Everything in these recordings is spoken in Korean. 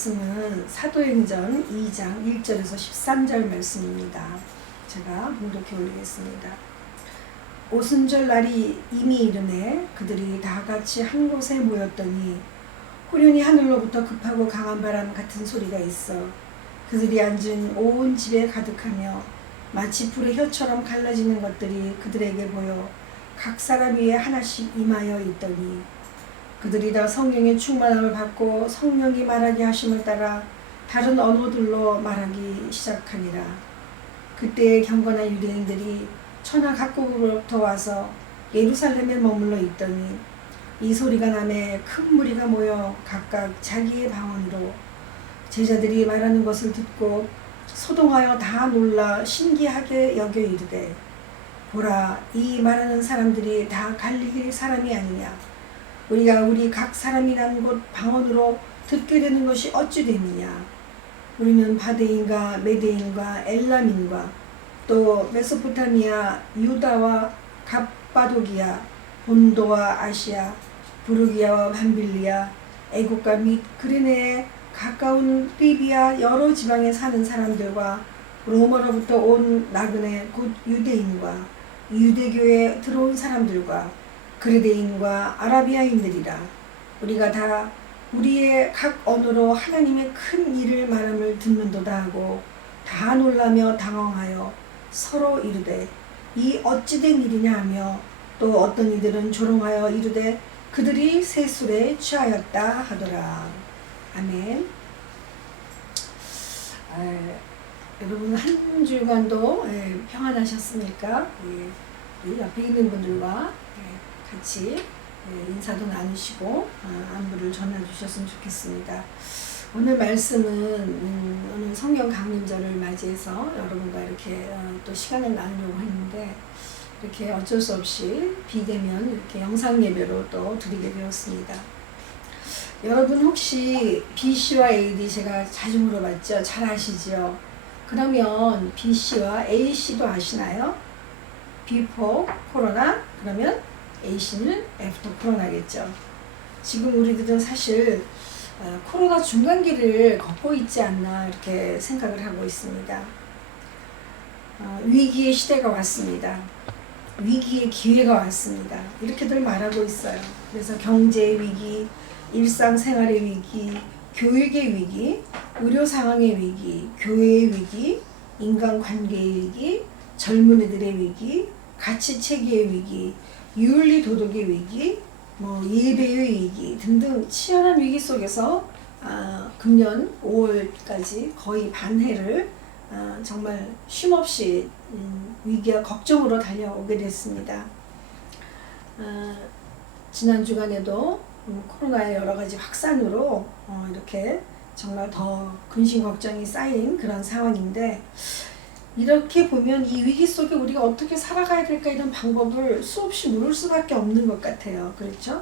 말씀은 사도행전 2장 1절에서 13절 말씀입니다. 제가 봉독해 올리겠습니다. 오순절 날이 이미 이르매 그들이 다 같이 한 곳에 모였더니 후련히 하늘로부터 급하고 강한 바람 같은 소리가 있어 그들이 앉은 온 집에 가득하며 마치 불의 혀처럼 갈라지는 것들이 그들에게 보여 각 사람 위에 하나씩 임하여 있더니 그들이 다 성령의 충만함을 받고 성령이 말하게 하심을 따라 다른 언어들로 말하기 시작하니라. 그때 경건한 유대인들이 천하 각국으로부터 와서 예루살렘에 머물러 있더니 이 소리가 나매 큰 무리가 모여 각각 자기의 방언으로 제자들이 말하는 것을 듣고 소동하여 다 놀라 신기하게 여겨 이르되 보라, 이 말하는 사람들이 다 갈릴리 사람이 아니냐. 우리가 우리 각 사람이 난 곳 방언으로 듣게 되는 것이 어찌 됨이냐. 우리는 바데인과 메데인과 엘람인과 또 메소포타미아, 유다와 갑바도기아, 본도와 아시아, 부르기아와 밤빌리아, 애국과 및 그레네에 가까운 리비아 여러 지방에 사는 사람들과 로마로부터 온 나그네 곧 유대인과 유대교에 들어온 사람들과 그레데인과 아라비아인들이라. 우리가 다 우리의 각 언어로 하나님의 큰 일을 말함을 듣는도다 하고 다 놀라며 당황하여 서로 이르되 이 어찌된 일이냐 하며 또 어떤 이들은 조롱하여 이르되 그들이 세술에 취하였다 하더라. 아멘. 여러분 한 주간도 평안하셨습니까? 우리 옆에 있는 분들과 같이 인사도 나누시고 안부를 전해주셨으면 좋겠습니다. 오늘 말씀은 오늘 성경 강림절을 맞이해서 여러분과 이렇게 또 시간을 나누려고 했는데 이렇게 어쩔 수 없이 비대면 이렇게 영상 예배로 또 드리게 되었습니다. 여러분 혹시 BC와 AD 제가 자주 물어봤죠? 잘 아시죠? 그러면 BC와 AC도 아시나요? Before 코로나 그러면 A씨는 애프터 코로나겠죠. 지금 우리들은 사실 코로나 중간기를 걷고 있지 않나 이렇게 생각을 하고 있습니다. 위기의 시대가 왔습니다. 위기의 기회가 왔습니다. 이렇게들 말하고 있어요. 그래서 경제의 위기, 일상생활의 위기, 교육의 위기, 의료 상황의 위기, 교회의 위기, 인간관계의 위기, 젊은이들의 위기, 가치체계의 위기, 윤리 도덕의 위기, 예배의 위기 등등 치열한 위기 속에서 금년 5월까지 거의 반해를 정말 쉼없이 위기와 걱정으로 달려오게 됐습니다. 지난 주간에도 코로나의 여러 가지 확산으로 이렇게 정말 더 근심 걱정이 쌓인 그런 상황인데 이렇게 보면 이 위기 속에 우리가 어떻게 살아가야 될까 이런 방법을 수없이 물을 수밖에 없는 것 같아요. 그렇죠?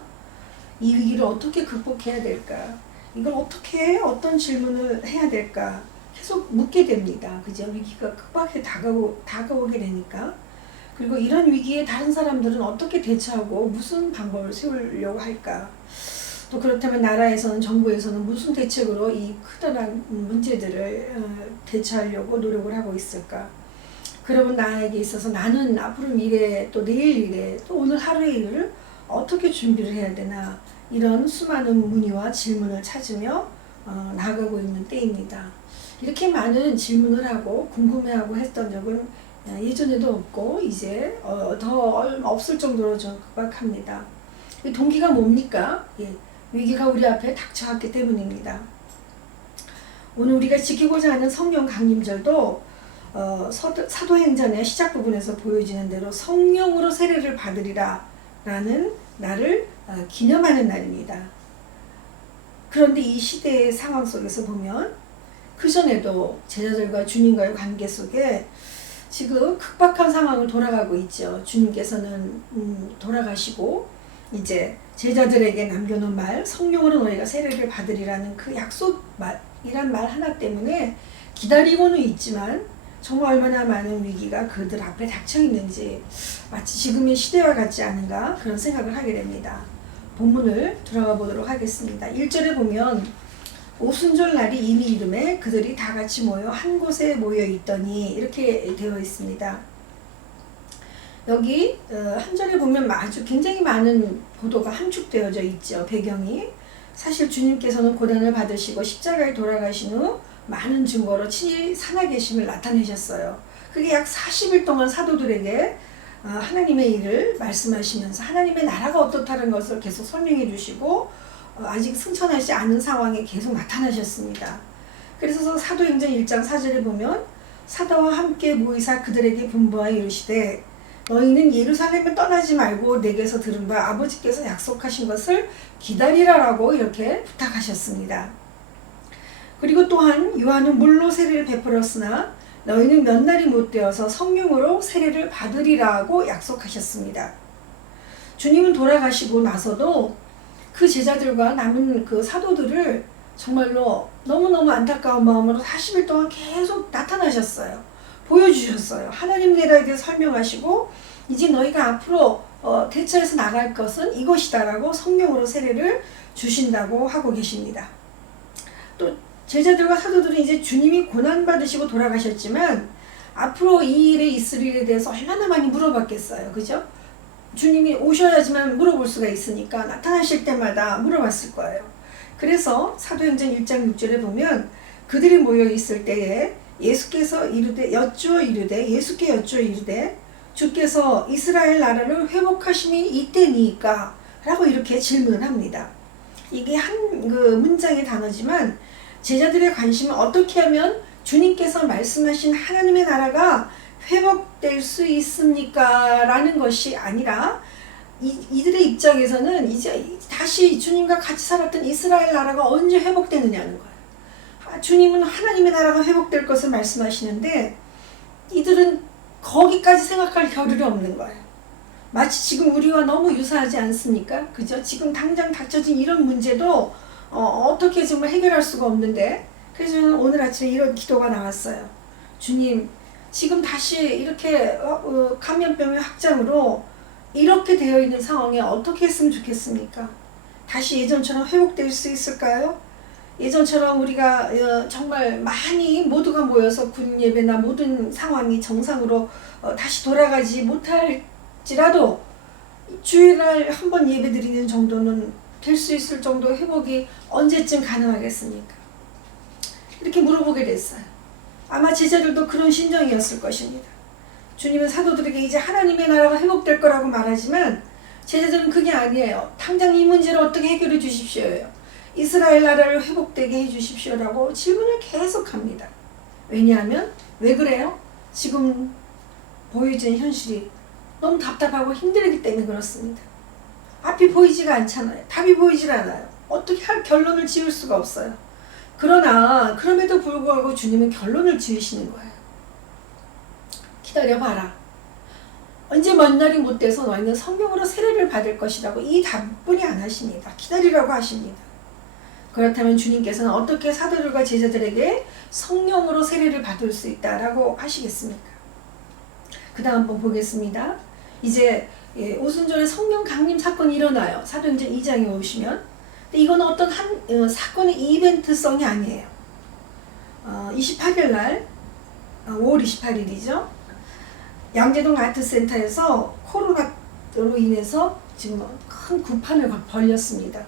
이 위기를 어떻게 극복해야 될까? 이걸 어떻게 어떤 질문을 해야 될까? 계속 묻게 됩니다. 그죠? 위기가 급하게 다가오게 되니까. 그리고 이런 위기에 다른 사람들은 어떻게 대처하고 무슨 방법을 세우려고 할까? 또 그렇다면 나라에서는 정부에서는 무슨 대책으로 이 크다란 문제들을 대처하려고 노력을 하고 있을까? 그러면 나에게 있어서 나는 앞으로 미래 또 내일 일에 또 오늘 하루의 일을 어떻게 준비를 해야 되나 이런 수많은 문의와 질문을 찾으며 나아가고 있는 때입니다. 이렇게 많은 질문을 하고 궁금해하고 했던 적은 예전에도 없고 이제 더 없을 정도로 좀 급박합니다. 동기가 뭡니까? 위기가 우리 앞에 닥쳐왔기 때문입니다. 오늘 우리가 지키고자 하는 성령 강림절도 사도행전의 시작 부분에서 보여지는 대로 성령으로 세례를 받으리라 라는 날을 기념하는 날입니다. 그런데 이 시대의 상황 속에서 보면 그전에도 제자들과 주님과의 관계 속에 지금 급박한 상황을 돌아가고 있죠. 주님께서는 돌아가시고 이제 제자들에게 남겨놓은 말 성령으로 너희가 세례를 받으리라는 그 약속이란 말 하나 때문에 기다리고는 있지만 정말 얼마나 많은 위기가 그들 앞에 닥쳐 있는지 마치 지금의 시대와 같지 않은가 그런 생각을 하게 됩니다. 본문을 들어가 보도록 하겠습니다. 1절에 보면 오순절 날이 이미 이름에 그들이 다 같이 모여 한 곳에 모여 있더니 이렇게 되어 있습니다. 여기 한 절에 보면 아주 굉장히 많은 보도가 함축되어져 있죠. 배경이. 사실 주님께서는 고난을 받으시고 십자가에 돌아가신 후 많은 증거로 친히 살아계심을 나타내셨어요. 그게 약 40일 동안 사도들에게 하나님의 일을 말씀하시면서 하나님의 나라가 어떻다는 것을 계속 설명해 주시고 아직 승천하지 않은 상황에 계속 나타나셨습니다. 그래서 사도행전 1장 4절에 보면 사도와 함께 모이사 그들에게 분부하여 이르시되 너희는 예루살렘을 떠나지 말고 내게서 들은 바 아버지께서 약속하신 것을 기다리라라고 이렇게 부탁하셨습니다. 그리고 또한 요한은 물로 세례를 베풀었으나 너희는 몇 날이 못 되어서 성령으로 세례를 받으리라고 약속하셨습니다. 주님은 돌아가시고 나서도 그 제자들과 남은 그 사도들을 정말로 너무너무 안타까운 마음으로 40일 동안 계속 나타나셨어요. 보여주셨어요. 하나님 나라에 대해 설명하시고 이제 너희가 앞으로 대처해서 나갈 것은 이것이다 라고 성령으로 세례를 주신다고 하고 계십니다. 또 제자들과 사도들은 이제 주님이 고난받으시고 돌아가셨지만 앞으로 이 일에 있을 일에 대해서 얼마나 많이 물어봤겠어요. 그죠? 주님이 오셔야지만 물어볼 수가 있으니까 나타나실 때마다 물어봤을 거예요. 그래서 사도행전 1장 6절에 보면 그들이 모여 있을 때에 예수께서 여쭈어 이르되 주께서 이스라엘 나라를 회복하심이 이때니까 라고 이렇게 질문합니다. 이게 한 그 문장의 단어지만 제자들의 관심은 어떻게 하면 주님께서 말씀하신 하나님의 나라가 회복될 수 있습니까? 라는 것이 아니라 이들의 입장에서는 이제 다시 주님과 같이 살았던 이스라엘 나라가 언제 회복되느냐는 거예요. 주님은 하나님의 나라가 회복될 것을 말씀하시는데 이들은 거기까지 생각할 겨를이 없는 거예요. 마치 지금 우리와 너무 유사하지 않습니까? 그죠? 지금 당장 닥쳐진 이런 문제도 어떻게 정말 해결할 수가 없는데 그래서 저는 오늘 아침에 이런 기도가 나왔어요. 주님, 지금 다시 이렇게 감염병의 확장으로 이렇게 되어 있는 상황에 어떻게 했으면 좋겠습니까? 다시 예전처럼 회복될 수 있을까요? 예전처럼 우리가 정말 많이 모두가 모여서 군 예배나 모든 상황이 정상으로 다시 돌아가지 못할지라도 주일날 한 번 예배 드리는 정도는 될 수 있을 정도 회복이 언제쯤 가능하겠습니까? 이렇게 물어보게 됐어요. 아마 제자들도 그런 심정이었을 것입니다. 주님은 사도들에게 이제 하나님의 나라가 회복될 거라고 말하지만 제자들은 그게 아니에요. 당장 이 문제를 어떻게 해결해 주십시오요. 이스라엘 나라를 회복되게 해 주십시오라고 질문을 계속합니다. 왜냐하면 왜 그래요? 지금 보여진 현실이 너무 답답하고 힘들기 때문에 그렇습니다. 앞이 보이지가 않잖아요. 답이 보이질 않아요. 어떻게 할 결론을 지을 수가 없어요. 그러나 그럼에도 불구하고 주님은 결론을 지으시는 거예요. 기다려봐라. 언제 먼 날이 못 돼서 너희는 성령으로 세례를 받을 것이라고 이 답뿐이 안 하십니다. 기다리라고 하십니다. 그렇다면 주님께서는 어떻게 사도들과 제자들에게 성령으로 세례를 받을 수 있다라고 하시겠습니까? 그 다음 한번 보겠습니다. 이제 오순절에 성령 강림 사건이 일어나요. 사도행전 2장에 오시면. 근데 이건 어떤 사건의 이벤트성이 아니에요. 28일 날 5월 28일이죠. 양재동 아트센터에서 코로나로 인해서 지금 큰 구판을 벌였습니다.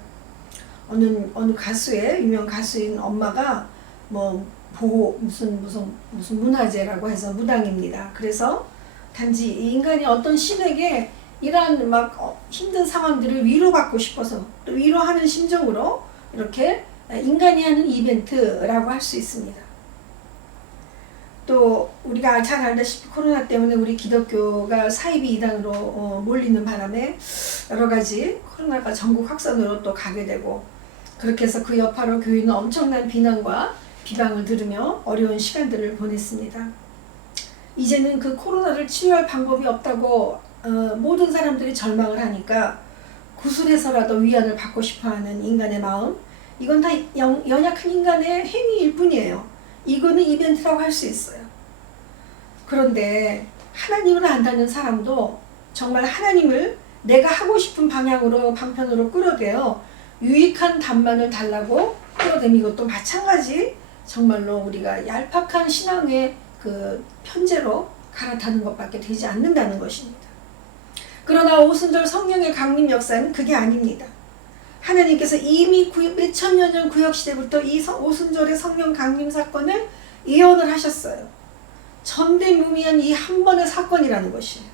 어느 가수의 유명 가수인 엄마가 무슨 문화재라고 해서 무당입니다. 그래서 단지 인간이 어떤 신에게 이러한 힘든 상황들을 위로받고 싶어서 또 위로하는 심정으로 이렇게 인간이 하는 이벤트라고 할 수 있습니다. 또 우리가 잘 알다시피 코로나 때문에 우리 기독교가 사이비 이단으로 몰리는 바람에 여러 가지 코로나가 전국 확산으로 또 가게 되고 그렇게 해서 그 여파로 교인은 엄청난 비난과 비방을 들으며 어려운 시간들을 보냈습니다. 이제는 그 코로나를 치료할 방법이 없다고 모든 사람들이 절망을 하니까 구술해서라도 위안을 받고 싶어하는 인간의 마음, 이건 다 연약한 인간의 행위일 뿐이에요. 이거는 이벤트라고 할 수 있어요. 그런데 하나님을 안다는 사람도 정말 하나님을 내가 하고 싶은 방향으로 방편으로 끌어대어 유익한 답만을 달라고 끌어대면 이것도 마찬가지 정말로 우리가 얄팍한 신앙의 그 편제로 갈아타는 것밖에 되지 않는다는 것입니다. 그러나 오순절 성령의 강림 역사는 그게 아닙니다. 하나님께서 이미 몇천 년 전 구약시대부터 이 오순절의 성령 강림 사건을 예언을 하셨어요. 전대무미한 이 한 번의 사건이라는 것이에요.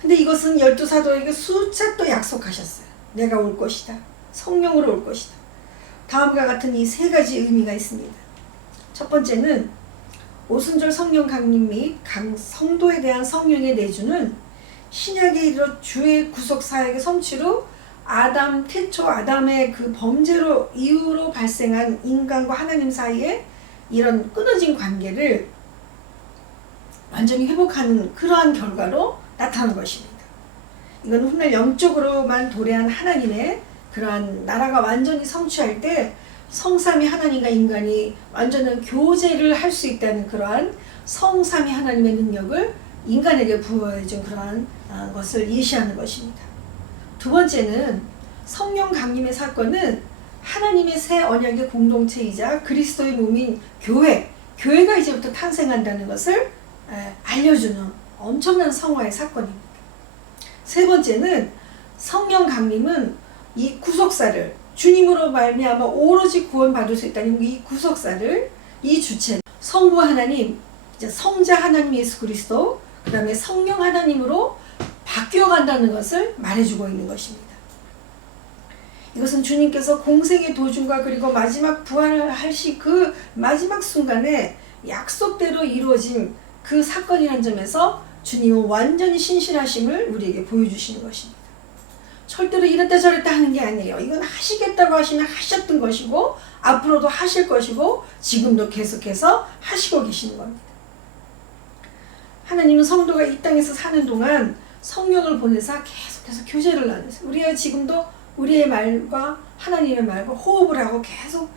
근데 이것은 12사도에게 수차 또 약속하셨어요. 내가 올 것이다. 성령으로 올 것이다. 다음과 같은 이 세 가지 의미가 있습니다. 첫 번째는 오순절 성령 강림 및 성도에 대한 성령의 내주는 신약에 이르러 주의 구속 사역의 성취로 태초 아담의 그 범죄로 이후로 발생한 인간과 하나님 사이에 이런 끊어진 관계를 완전히 회복하는 그러한 결과로 나타난 것입니다. 이건 훗날 영적으로만 도래한 하나님의 그러한 나라가 완전히 성취할 때 성삼위 하나님과 인간이 완전한 교제를 할 수 있다는 그러한 성삼위 하나님의 능력을 인간에게 부어준 그러한 것을 예시하는 것입니다. 두 번째는 성령 강림의 사건은 하나님의 새 언약의 공동체이자 그리스도의 몸인 교회가 이제부터 탄생한다는 것을 알려주는 엄청난 성화의 사건입니다. 세 번째는 성령 강림은 이 구속사를 주님으로 말미암아 오로지 구원받을 수 있다는 이 구속사를 이 주체 성부 하나님, 성자 하나님 예수 그리스도, 그 다음에 성령 하나님으로 바뀌어간다는 것을 말해주고 있는 것입니다. 이것은 주님께서 공생의 도중과 그리고 마지막 부활을 하실 그 마지막 순간에 약속대로 이루어진 그 사건이라는 점에서 주님은 완전히 신실하심을 우리에게 보여주시는 것입니다. 절대로 이랬다 저랬다 하는 게 아니에요. 이건 하시겠다고 하시면 하셨던 것이고 앞으로도 하실 것이고 지금도 계속해서 하시고 계시는 겁니다. 하나님은 성도가 이 땅에서 사는 동안 성령을 보내사 계속해서 교제를 나누세요. 우리가 지금도 우리의 말과 하나님의 말과 호흡을 하고 계속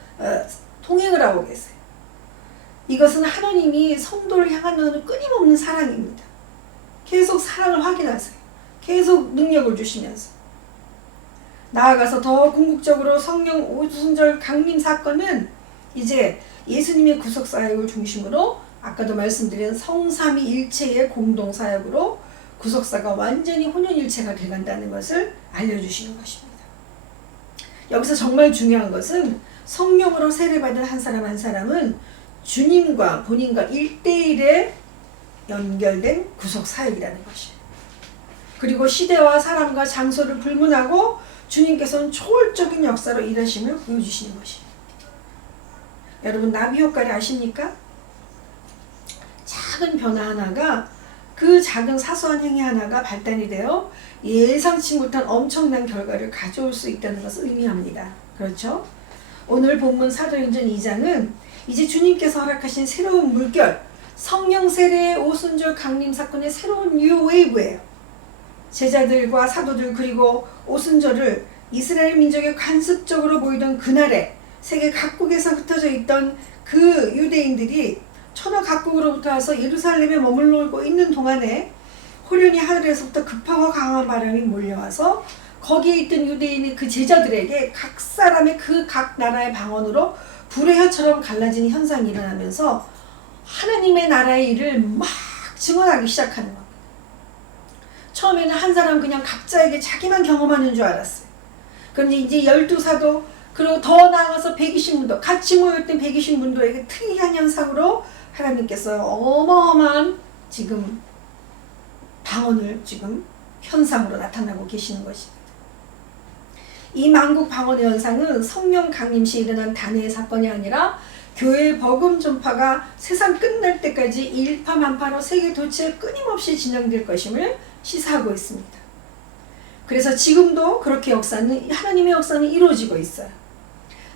통행을 하고 계세요. 이것은 하나님이 성도를 향하는 끊임없는 사랑입니다. 계속 사랑을 확인하세요. 계속 능력을 주시면서. 나아가서 더 궁극적으로 성령 오순절 강림 사건은 이제 예수님의 구속사역을 중심으로 아까도 말씀드린 성삼위 일체의 공동사역으로 구속사가 완전히 혼연일체가 돼간다는 것을 알려주시는 것입니다. 여기서 정말 중요한 것은 성령으로 세례받은 한 사람 한 사람은 주님과 본인과 1대1에 연결된 구속사역이라는 것이에요. 그리고 시대와 사람과 장소를 불문하고 주님께서는 초월적인 역사로 일하심을 보여주시는 것입니다. 여러분 나비 효과를 아십니까? 작은 변화 하나가 그 작은 사소한 행위 하나가 발단이 되어 예상치 못한 엄청난 결과를 가져올 수 있다는 것을 의미합니다. 그렇죠? 오늘 본문 사도행전 2장은 이제 주님께서 허락하신 새로운 물결, 성령 세례의 오순절 강림 사건의 새로운 뉴 웨이브예요. 제자들과 사도들 그리고 오순절을 이스라엘 민족에 관습적으로 보이던 그날에 세계 각국에서 흩어져 있던 그 유대인들이 천하 각국으로부터 와서 예루살렘에 머물고 있는 동안에 호련히 하늘에서부터 급하고 강한 바람이 몰려와서 거기에 있던 유대인의 그 제자들에게 각 사람의 그 각 나라의 방언으로 불의 혀처럼 갈라지는 현상이 일어나면서 하나님의 나라의 일을 막 증언하기 시작하는 겁니다. 처음에는 한 사람 그냥 각자에게 자기만 경험하는 줄 알았어요. 그런데 이제 12사도 그리고 더 나아가서 120문도 같이 모였던 120문도에게 특이한 현상으로 하나님께서 어마어마한 지금 방언을 지금 현상으로 나타나고 계시는 것입니다. 이 만국 방언의 현상은 성령 강림 시에 일어난 단회의 사건이 아니라 교회의 복음 전파가 세상 끝날 때까지 일파만파로 세계 도처에 끊임없이 진행될 것임을 시사하고 있습니다. 그래서 지금도 그렇게 하나님의 역사는 이루어지고 있어요.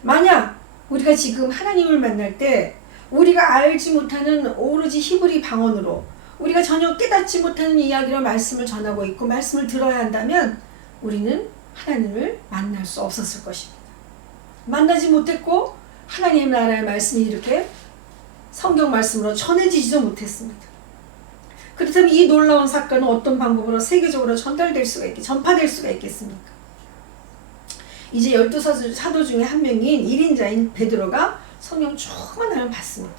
만약 우리가 지금 하나님을 만날 때 우리가 알지 못하는 오로지 히브리 방언으로 우리가 전혀 깨닫지 못하는 이야기로 말씀을 전하고 있고 말씀을 들어야 한다면 우리는 하나님을 만날 수 없었을 것입니다. 만나지 못했고 하나님의 나라의 말씀이 이렇게 성경 말씀으로 전해지지도 못했습니다. 그렇다면 이 놀라운 사건은 어떤 방법으로 세계적으로 전파될 수가 있겠습니까? 이제 12사도 중에 한 명인 1인자인 베드로가 성령 충만함을 받습니다.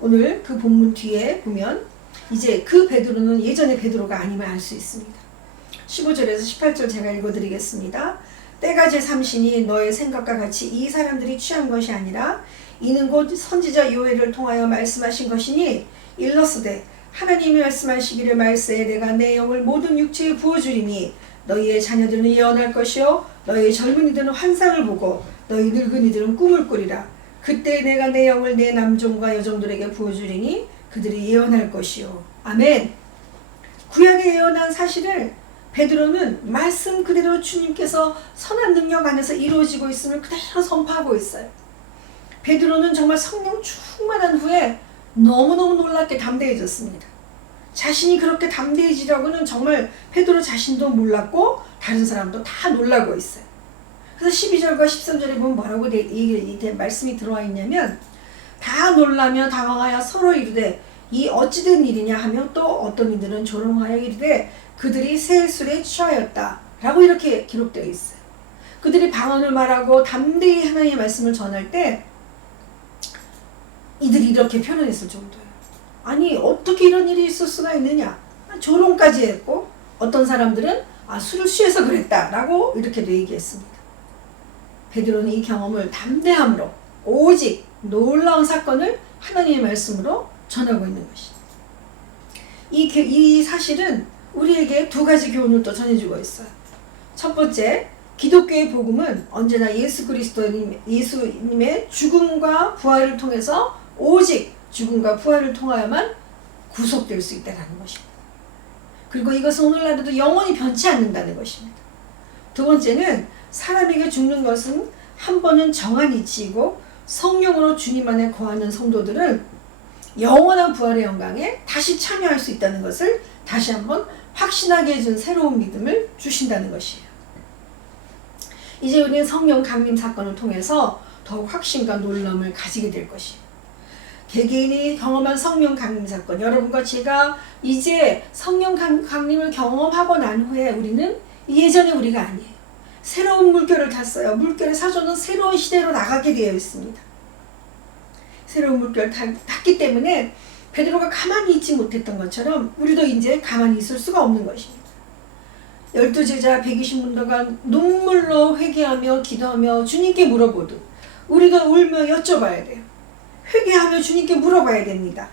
오늘 그 본문 뒤에 보면 이제 그 베드로는 예전의 베드로가 아님을 알 수 있습니다. 15절에서 18절 제가 읽어드리겠습니다. 때가 제3시니 너의 생각과 같이 이 사람들이 취한 것이 아니라 이는 곧 선지자 요엘을 통하여 말씀하신 것이니 일러스되 하나님이 말씀하시기를 말세에 내가 내 영을 모든 육체에 부어주리니 너희의 자녀들은 예언할 것이요 너희의 젊은이들은 환상을 보고 너희 늙은이들은 꿈을 꾸리라. 그때 내가 내 영을 내 남종과 여종들에게 부어주리니 그들이 예언할 것이요. 아멘. 구약에 예언한 사실을 베드로는 말씀 그대로 주님께서 선한 능력 안에서 이루어지고 있음을 그대로 선포하고 있어요. 베드로는 정말 성령 충만한 후에 너무너무 놀랍게 담대해졌습니다. 자신이 그렇게 담대해지려고는 정말 베드로 자신도 몰랐고 다른 사람도 다 놀라고 있어요. 그래서 12절과 13절에 보면 뭐라고 이 말씀이 들어와 있냐면 다 놀라며 당황하여 서로 이르되 이 어찌된 일이냐 하며 또 어떤 이들은 조롱하여 이르되 그들이 새 술에 취하였다 라고 이렇게 기록되어 있어요. 그들이 방언을 말하고 담대히 하나님의 말씀을 전할 때 이들이 이렇게 표현했을 정도예요. 아니 어떻게 이런 일이 있을 수가 있느냐. 조롱까지 했고 어떤 사람들은 술을 취해서 그랬다 라고 이렇게도 얘기했습니다. 베드로는 이 경험을 담대함으로 오직 놀라운 사건을 하나님의 말씀으로 전하고 있는 것입니다. 이 사실은 우리에게 두 가지 교훈을 또 전해주고 있어요. 첫 번째, 기독교의 복음은 언제나 예수님의 죽음과 부활을 통해서 오직 죽음과 부활을 통하여만 구속될 수 있다는 것입니다. 그리고 이것은 오늘날에도 영원히 변치 않는다는 것입니다. 두 번째는 사람에게 죽는 것은 한 번은 정한 이치이고 성령으로 주님 안에 거하는 성도들은 영원한 부활의 영광에 다시 참여할 수 있다는 것을 다시 한번 확신하게 해준 새로운 믿음을 주신다는 것이에요. 이제 우리는 성령 강림 사건을 통해서 더욱 확신과 놀람을 가지게 될 것이에요. 개개인이 경험한 성령 강림 사건, 여러분과 제가 이제 성령 강림을 경험하고 난 후에 우리는 예전의 우리가 아니에요. 새로운 물결을 탔어요. 물결의 사조는 새로운 시대로 나가게 되어 있습니다. 새로운 물결을 탔기 때문에 베드로가 가만히 있지 못했던 것처럼 우리도 이제 가만히 있을 수가 없는 것입니다. 12제자 120문도가 눈물로 회개하며 기도하며 주님께 물어보듯 우리가 울며 여쭤봐야 돼요. 회개하며 주님께 물어봐야 됩니다.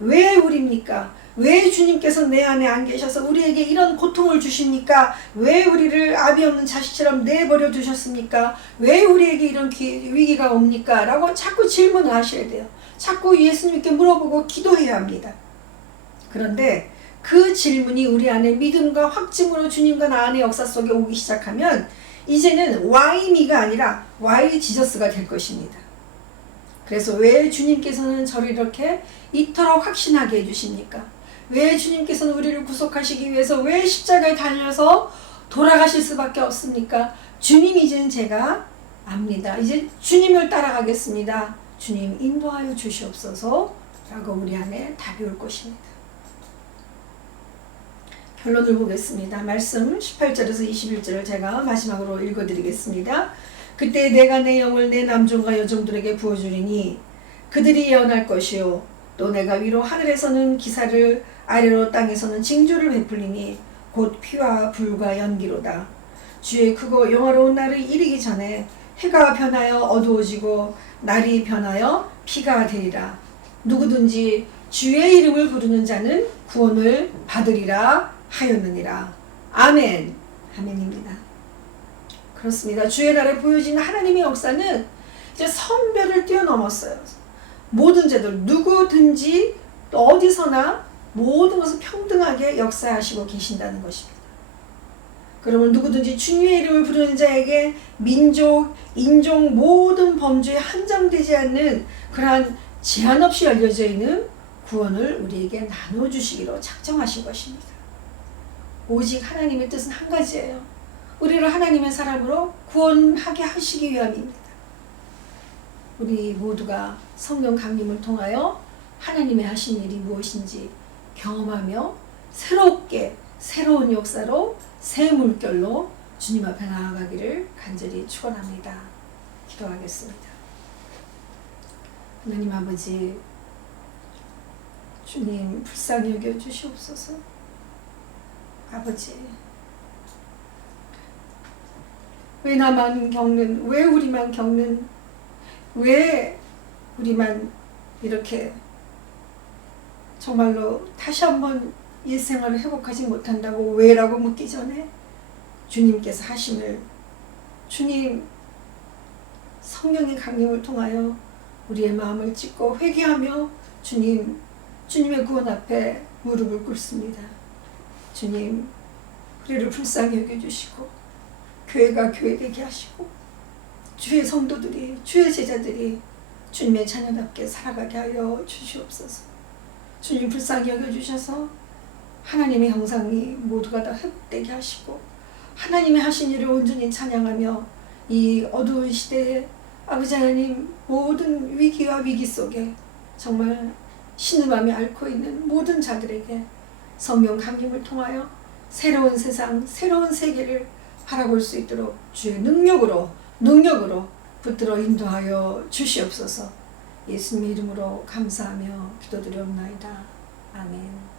왜 우리입니까? 왜 주님께서 내 안에 안 계셔서 우리에게 이런 고통을 주십니까? 왜 우리를 아비 없는 자식처럼 내버려 두셨습니까? 왜 우리에게 이런 위기가 옵니까? 라고 자꾸 질문을 하셔야 돼요. 자꾸 예수님께 물어보고 기도해야 합니다. 그런데 그 질문이 우리 안에 믿음과 확증으로 주님과 나 안의 역사 속에 오기 시작하면 이제는 why me가 아니라 why Jesus가 될 것입니다. 그래서 왜 주님께서는 저를 이렇게 이토록 확신하게 해주십니까? 왜 주님께서는 우리를 구속하시기 위해서 왜 십자가에 달려서 돌아가실 수밖에 없습니까? 주님 이제는 제가 압니다. 이제 주님을 따라가겠습니다. 주님 인도하여 주시옵소서 라고 우리 안에 답이 올 것입니다. 결론을 보겠습니다. 말씀 18절에서 21절을 제가 마지막으로 읽어드리겠습니다. 그때 내가 내 영을 내 남종과 여종들에게 부어주리니 그들이 예언할 것이요 또 내가 위로 하늘에서는 기사를 아래로 땅에서는 징조를 베풀리니 곧 피와 불과 연기로다. 주의 크고 영화로운 날이 이르기 전에 해가 변하여 어두워지고 날이 변하여 피가 되리라. 누구든지 주의 이름을 부르는 자는 구원을 받으리라 하였느니라. 아멘. 아멘입니다. 그렇습니다. 주의 날에 보여진 하나님의 역사는 이제 성별을 뛰어넘었어요. 모든 자들 누구든지 또 어디서나 모든 것을 평등하게 역사하시고 계신다는 것입니다. 그러면 누구든지 주님의 이름을 부르는 자에게 민족, 인종 모든 범주에 한정되지 않는 그러한 제한 없이 열려져 있는 구원을 우리에게 나눠주시기로 작정하신 것입니다. 오직 하나님의 뜻은 한 가지예요. 우리를 하나님의 사람으로 구원하게 하시기 위함입니다. 우리 모두가 성령 강림을 통하여 하나님의 하신 일이 무엇인지 경험하며 새롭게 새로운 역사로 새 물결로 주님 앞에 나아가기를 간절히 축원합니다. 기도하겠습니다. 하나님 아버지, 주님 불쌍히 여겨 주시옵소서. 아버지, 왜 나만 겪는, 왜 우리만 겪는, 왜 우리만 이렇게 정말로 다시 한번 옛생활을 회복하지 못한다고 왜라고 묻기 전에 주님께서 하심을, 주님 성령의 강림을 통하여 우리의 마음을 찢고 회개하며 주님의 구원 앞에 무릎을 꿇습니다. 주님, 우리를 불쌍히 여겨주시고 교회가 교회되게 하시고 주의 성도들이, 주의 제자들이 주님의 자녀답게 살아가게 하여 주시옵소서. 주님 불쌍히 여겨주셔서 하나님의 형상이 모두가 다 회복되게 하시고 하나님의 하신 일을 온전히 찬양하며 이 어두운 시대에 아버지 하나님 모든 위기와 위기 속에 정말 신음하며 앓고 있는 모든 자들에게 성령 강림을 통하여 새로운 세상, 새로운 세계를 바라볼 수 있도록 주의 능력으로 붙들어 인도하여 주시옵소서. 예수님의 이름으로 감사하며 기도드리옵나이다. 아멘.